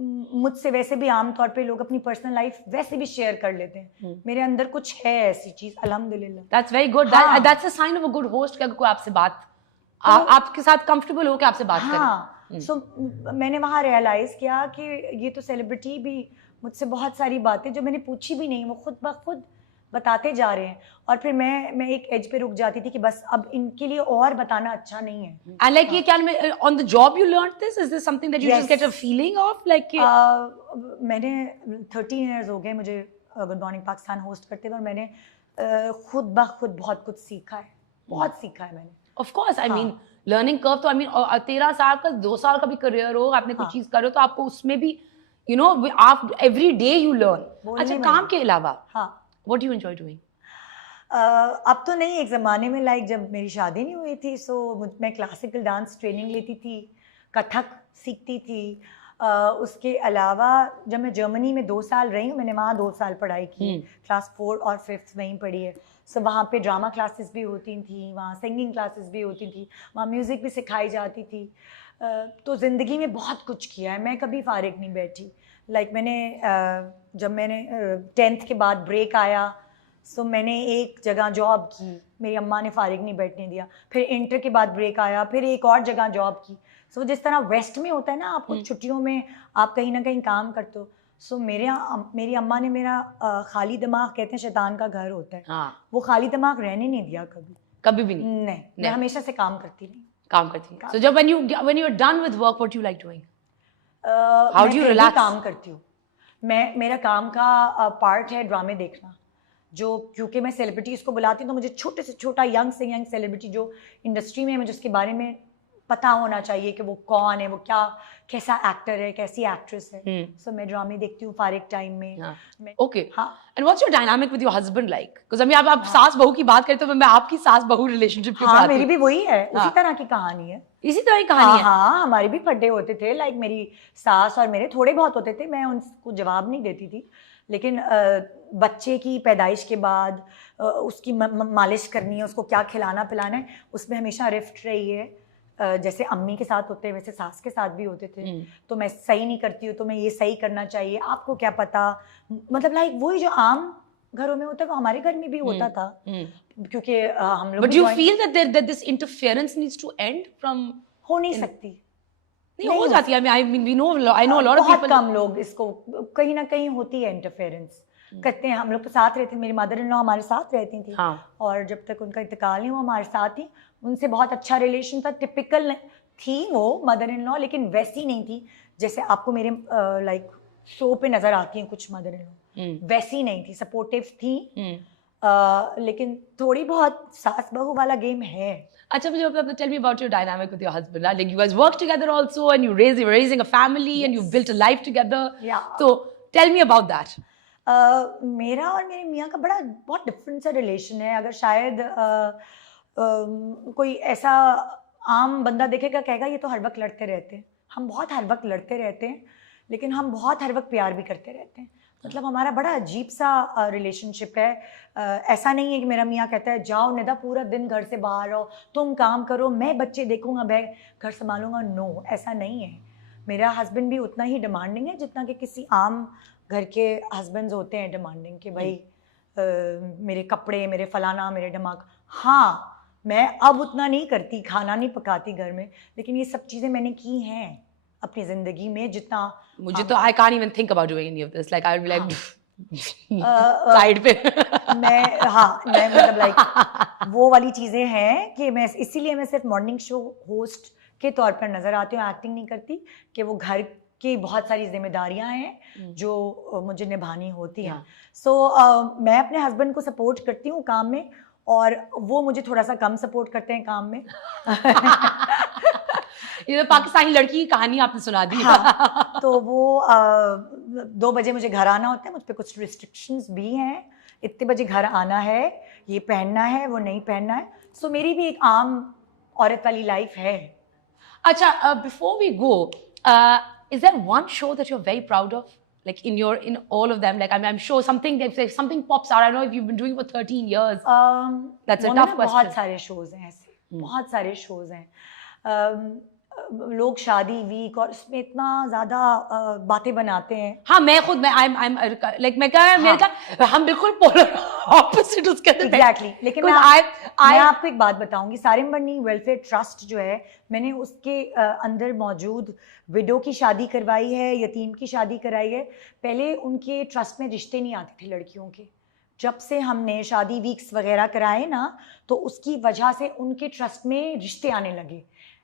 मुझसे वैसे भी आमतौर पे लोग अपनी पर्सनल लाइफ वैसे भी शेयर कर लेते हैं, मेरे अंदर कुछ है ऐसी चीज, अल्हम्दुलिल्लाह। That's very good, that's a sign of a good host कि अगर कोई आपसे बात आपके साथ कंफर्टेबल हो के आपसे बात करे। हाँ, सो मैंने वहाँ रियलाइज किया कि ये तो सेलिब्रिटी भी मुझसे बहुत सारी बातें जो मैंने पूछी भी नहीं वो खुद ब खुद बताते जा रहे हैं, और फिर मैं एक एज पे रुक जाती थी कि बस अब इनके लिए और बताना अच्छा नहीं है। And like ये क्या on the job you learned this? Is this something that you just get a feeling of? Like मैंने 13 years हो गए मुझे गुड मॉर्निंग पाकिस्तान होस्ट करते हुए, और मैंने खुद ब खुद बहुत कुछ सीखा है, बहुत सीखा है मैंने। Of course, I mean learning curve तो I mean 13 साल का 2 साल का भी करियर हो, आपने कोई चीज कर रहे हो तो आपको उसमें भी you know आप every day you learn। अच्छा, काम के अलावा what do you enjoy doing? अब तो नहीं, एक ज़माने में लाइक जब मेरी शादी नहीं हुई थी सो मैं क्लासिकल डांस ट्रेनिंग लेती थी, कथक सीखती थी। उसके अलावा जब मैं जर्मनी में 2 साल रही हूँ, मैंने वहाँ 2 साल पढ़ाई की, क्लास 4 और 5 वहीं पढ़ी है। सो वहाँ पे ड्रामा क्लासेस भी होती थी, वहाँ सिंगिंग क्लासेस भी होती थी, वहाँ म्यूज़िक भी सिखाई जाती थी। तो ज़िंदगी में बहुत कुछ किया है, मैं कभी फारिग नहीं बैठी। लाइक मैंने जब मैंने 10th के बाद ब्रेक आया सो मैंने एक जगह जॉब की, मेरी अम्मा ने फारिग नहीं बैठने दिया। फिर इंटर के बाद ब्रेक आया, फिर एक और जगह जॉब की। सो जिस तरह वेस्ट में होता है ना, आपको छुट्टियों में आप कहीं ना कहीं काम करते हो। सो मेरी अम्मा ने मेरा खाली दिमाग, कहते हैं शैतान का घर होता है, वो खाली दिमाग रहने नहीं दिया कभी भी नहीं। मैं हमेशा से काम करती रही। So जब when you're done with work, what do you like doing? How do you relax? काम करती हूँ मैं, मेरा काम का पार्ट है ड्रामे देखना, जो क्योंकि मैं सेलिब्रिटीज़ को बुलाती हूँ तो मुझे छोटे से छोटा यंग से यंग सेलिब्रिटी जो इंडस्ट्री में है मुझे उसके बारे में पता होना चाहिए कि वो कौन है, वो क्या कैसा एक्टर है, कैसी एक्ट्रेस है। सो मैं ड्रामे देखती हूँ फारिग टाइम में। Okay, and what's your dynamic with your husband like? Because अभी आप सास बहू की बात करते हो, मैं आपकी सास बहू रिलेशनशिप की बात। मेरी भी वही है, उसी तरह की कहानी है, इसी तरह की कहानी है। हाँ, हमारे भी फड्डे होते थे, लाइक मेरी सास और मेरे थोड़े बहुत होते थे, मैं उनको जवाब नहीं देती थी, लेकिन बच्चे की पैदाइश के बाद उसकी मालिश करनी है, उसको क्या खिलाना पिलाना है, उसमें हमेशा रिफ्ट रही है। जैसे अम्मी के साथ होते हैं वैसे सास के साथ भी होते थे। तो मैं सही नहीं करती हूँ तो मैं ये सही करना चाहिए, आपको क्या पता, मतलब लाइक वही जो आम घरों में होता है वो हमारे घर में भी होता था, क्योंकि हम लोग। But do you feel that this interference needs to end from? हो नहीं सकती, नहीं हो जाती है। I mean, I know a lot of people. बहुत कम लोग इसको, कहीं ना कहीं होती है इंटरफेरेंस करते हैं। हम लोग तो साथ रहते थे, मेरी मदर इन लॉ हमारे साथ रहती थी। और जब तक उनका इंतकाल नहीं हुआ हमारे साथ ही, उनसे बहुत अच्छा रिलेशन था। टिपिकल थी वो मदर इन लॉ, लेकिन वैसी नहीं थी जैसे आपको मेरे लाइक शो पे नजर आती हैं कुछ मदर इन लॉ, वैसी नहीं थी, सपोर्टिव थी। लेकिन थोड़ी बहुत सास बहू वाला गेम है। अच्छा, मुझे tell me about your dynamic with your husband. Like you guys work together also, and you're raising a family, and you've built a life together. So tell me about that. मेरा और मेरे मियाँ का बहुत different सा relation है। अगर शायद कोई ऐसा आम बंदा देखेगा कहेगा ये तो हर वक्त लड़ते रहते हैं, हम बहुत हर वक्त लड़ते रहते हैं, लेकिन हम बहुत हर वक्त प्यार भी करते रहते हैं। मतलब हमारा बड़ा अजीब सा रिलेशनशिप है। ऐसा नहीं है कि मेरा मियाँ कहता है जाओ निदा पूरा दिन घर से बाहर रहो, तुम काम करो, मैं बच्चे देखूंगा, मैं घर संभालूंगा। नो, ऐसा नहीं है। मेरा हस्बैंड भी उतना ही डिमांडिंग है जितना कि किसी आम घर के हस्बैंड्स होते हैं डिमांडिंग, कि भाई मेरे कपड़े, मेरे फलाना, मेरे दिमाग। हाँ, मैं अब उतना नहीं करती, खाना नहीं पकाती घर में, लेकिन ये सब चीज़ें मैंने की हैं अपनी ज़िंदगी में जितना मुझे तो I can't even think about doing any of this. Like I would be like side पे मैं मतलब लाइक वो वाली चीज़ें हैं कि मैं इसीलिए मैं सिर्फ मॉर्निंग शो होस्ट के तौर पर नज़र आती हूँ, एक्टिंग नहीं करती, कि वो घर की बहुत सारी जिम्मेदारियां हैं जो मुझे निभानी होती हैं। सो मैं अपने हस्बैंड को सपोर्ट करती हूँ काम में, और वो मुझे थोड़ा सा कम सपोर्ट करते हैं काम में। ये तो पाकिस्तानी लड़की की कहानी आपने सुना दी। तो वो 2 बजे मुझे घर आना होता है, मुझ पे कुछ रिस्ट्रिक्शंस भी हैं, इतने बजे घर आना है, ये पहनना है, वो नहीं पहनना है। सो मेरी भी एक आम औरत वाली लाइफ है। अच्छा, before we go, is there one show that you're very proud of, like in all of them? Like I'm sure something pops out. I know if you've been doing it for 13 years. That's a tough question. बहुत सारे shows हैं ऐसे, बहुत सारे shows हैं। लोग शादी week और उसमें इतना ज्यादा बातें बनाते हैं। हाँ मैं खुद मैं लाइक मैं क्या मेरे का हम बिल्कुल पोलर ऑपोजिट उसके अंदर एग्जैक्टली। लेकिन मैं आपको एक बात बताऊंगी, सारिमबनी वेलफेयर ट्रस्ट जो है, मैंने उसके अंदर मौजूद विडो की शादी करवाई है, यतीम की शादी कराई है। पहले उनके ट्रस्ट में रिश्ते नहीं आते थे लड़कियों के, जब से हमने शादी वीक्स वगैरह कराए ना, तो उसकी वजह से उनके ट्रस्ट में रिश्ते आने लगे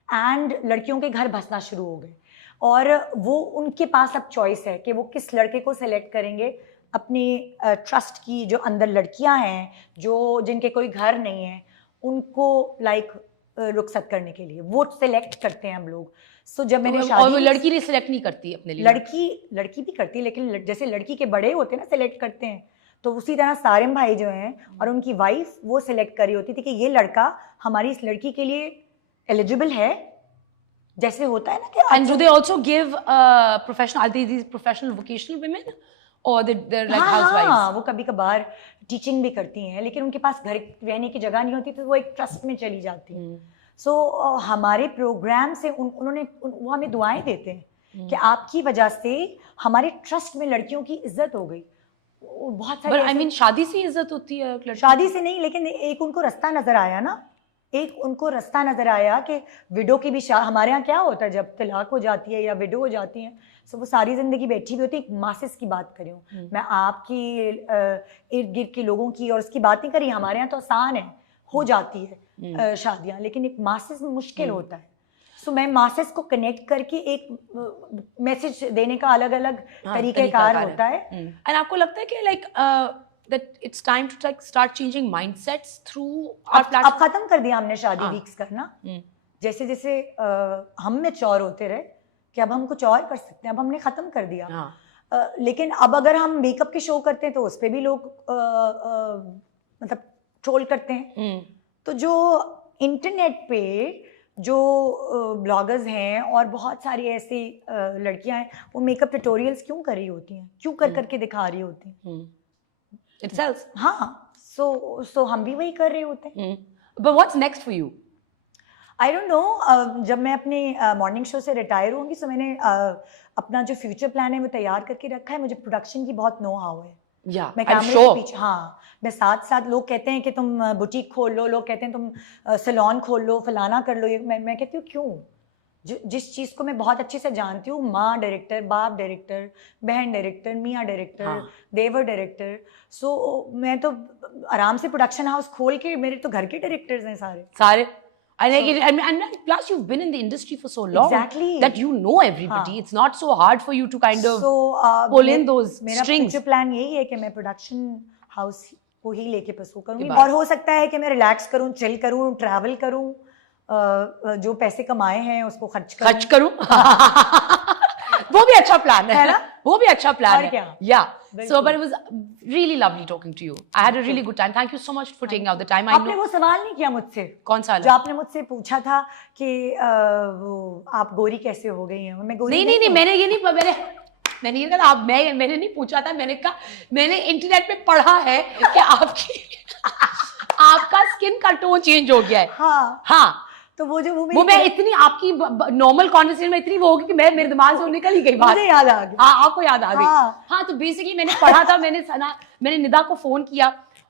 एंड लड़कियों के घर बसना शुरू हो गए। और वो उनके पास अब चॉइस है कि वो किस लड़के को सिलेक्ट करेंगे। अपने ट्रस्ट की जो अंदर लड़कियां हैं जो जिनके कोई घर नहीं है, उनको लाइक रुखसत करने के लिए वो सिलेक्ट करते हैं हम लोग। सो जब मैंने शादी, और वो लड़की नहीं सिलेक्ट नहीं करती अपने लिए, लड़की भी करती है, लेकिन जैसे लड़की के बड़े होते हैं ना सिलेक्ट करते हैं, तो उसी तरह सारिम भाई जो हैं और उनकी वाइफ वो सिलेक्ट करी होती थी कि ये लड़का हमारी इस लड़की के लिए एलिजिबल है, जैसे होता है ना कि and do they also give professional, are these professional vocational women or they're like housewives? हाँ, वो कभी कभार टीचिंग भी करती हैं, लेकिन उनके पास घर रहने की जगह नहीं होती तो वो एक ट्रस्ट में चली जाती हैं। सो हमारे प्रोग्राम से वो हमें दुआएं देते हैं कि आपकी वजह से हमारे ट्रस्ट में लड़कियों की इज्जत हो गई। बहुत सारी आई मीन शादी से इज्जत होती है? शादी से नहीं, लेकिन एक उनको रास्ता नजर आया ना, एक उनको रास्ता नजर आया कि विडो की भी हमारे यहाँ क्या होता है जब तलाक हो जाती है या विडो हो जाती है, सो वो सारी जिंदगी बैठी हुई होती है। एक मासिस की बात कर रही हूँ मैं, आपकी इर्द गिर्द के लोगों की और उसकी बात नहीं करी। हमारे यहाँ तो आसान है, हो जाती है शादियाँ, लेकिन एक मासिस में मुश्किल होता है। सो मैं मासेस को कनेक्ट करके एक मैसेज देने का अलग अलग तरीक़ेकार होता है। एंड आपको लगता है कि like that it's time to like start changing mindsets through our platform? अब खत्म कर दिया हमने शादी वीक्स करना। जैसे जैसे हम मैच्योर होते रहे कि अब हम कुछ और कर सकते हैं, अब हमने खत्म कर दिया। लेकिन अब अगर हम मेकअप के शो करते हैं तो उस पर भी लोग मतलब ट्रोल करते हैं। तो जो इंटरनेट पे जो ब्लॉगर्स हैं और बहुत सारी ऐसी लड़कियां हैं, वो मेकअप ट्यूटोरियल्स क्यों कर रही होती हैं, क्यों कर करके दिखा रही होती हैं? It sells. हाँ, so हम भी वही कर रहे होते हैं। But what's next for you? I don't know. जब मैं अपने मॉर्निंग शो से रिटायर होंगी, तो मैंने अपना जो फ्यूचर प्लान है वो तैयार करके रखा है। मुझे प्रोडक्शन की बहुत नो हाउ है। मैं कैमरे के पीछे, हाँ, मैं साथ साथ, लोग कहते हैं कि तुम बुटीक खोल लो, लोग कहते हैं तुम सैलून खोल लो, फलाना कर लो। मैं कहती हूँ क्यों? जिस चीज़ को मैं बहुत अच्छे से जानती हूँ, माँ डायरेक्टर, बाप डायरेक्टर, बहन डायरेक्टर, मियाँ डायरेक्टर, देवर डायरेक्टर, सो मैं तो आराम से प्रोडक्शन हाउस खोल के, मेरे तो घर के डायरेक्टर्स हैं सारे। And plus you've been in the industry for so long that you know everybody. It's not so hard for you to kind of pull in those strings. मेरा फ्यूचर प्लान यही है कि मैं प्रोडक्शन हाउस को ही लेके परसू करूँगी, और हो सकता है कि मैं रिलैक्स करूँ, चिल करूँ, ट्रैवल करूँ, जो पैसे कमाए हैं उसको खर्च करूं। वो भी अच्छा प्लान है ना, वो भी अच्छा प्लान है। Yeah. So, but it was really lovely talking to you. I had a really good time. Thank you so much for taking out the time. आपने वो सवाल नहीं किया मुझसे? कौन सा? जो आपने मुझसे पूछा था कि वो आप गोरी कैसे हो गई हैं? मैं गोरी नहीं, मैंने ये नहीं, मैंने ये कहा, मैंने नहीं पूछा था। मैंने कहा, मैंने इंटरनेट पे पढ़ा है कि आपका स्किन का टोन चेंज हो गया है। हाँ। तो वो मैं इतनी आपकी नॉर्मल कॉन्वर्सेशन में इतनी वो होगी कि मेरे दिमाग से निकल ही गई बात। मुझे याद आ गई। हाँ, आपको याद आ गई। हाँ, तो बेसिकली मैंने पढ़ा था, मैंने निदा को फोन किया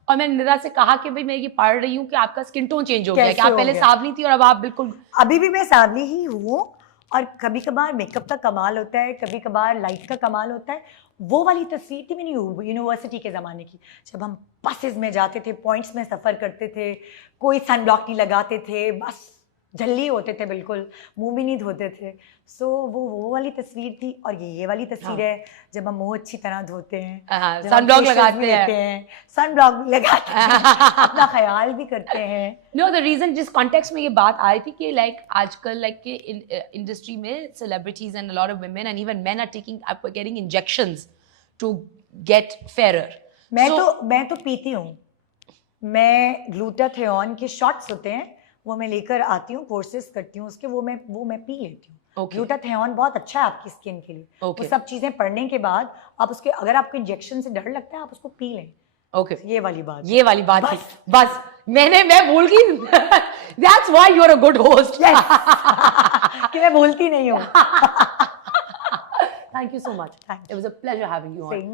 और मैंने निदा से कहा कि भाई मैं ये पढ़ रही हूँ कि आपका स्किन टोन चेंज हो गया, कि आप पहले सांवली थी और अब आप बिल्कुल। अभी भी मैं सांवली ही हूँ, और कभी कभार मेकअप का कमाल होता है, कभी कभार लाइट का कमाल होता है। वो वाली तस्वीर थी मेरी यूनिवर्सिटी के ज़माने की, जब हम बसेस में जाते थे, पॉइंट्स में सफ़र करते थे, कोई सन ब्लॉक नहीं लगाते थे, बस जल्दी होते थे, बिल्कुल मुंह भी नहीं धोते थे। सो वो वाली तस्वीर थी। और ये वाली तस्वीर है जब हम मुंह अच्छी तरह धोते हैं, सन ब्लॉक लगाते हैं, सन ब्लॉक भी लगाते हैं, अपना ख्याल भी करते हैं। नो, द रीजन जिस कॉन्टेक्स्ट में ये बात आई थी कि लाइक आजकल लाइक के इंडस्ट्री में celebrities and a lot of women and even men are getting injections to get fairer. मैं तो पीती हूँ। मैं ग्लूटाथियोन के शॉट्स होते हैं, वो मैं लेकर आती हूँ, कोर्सेज करती हूँ उसके, वो मैं पी लेती हूँ। ग्लूटाथियोन बहुत अच्छा है आपकी स्किन के लिए। वो सब चीजें पढ़ने के बाद आप उसके, अगर आपको इंजेक्शन से डर लगता है, आप उसको पी लें। ये वाली बात बस मैं भूल गई। That's why you're a good host. कि मैं बोलती नहीं हूँ. Thank you so much. Thank It was a pleasure having you on. Same.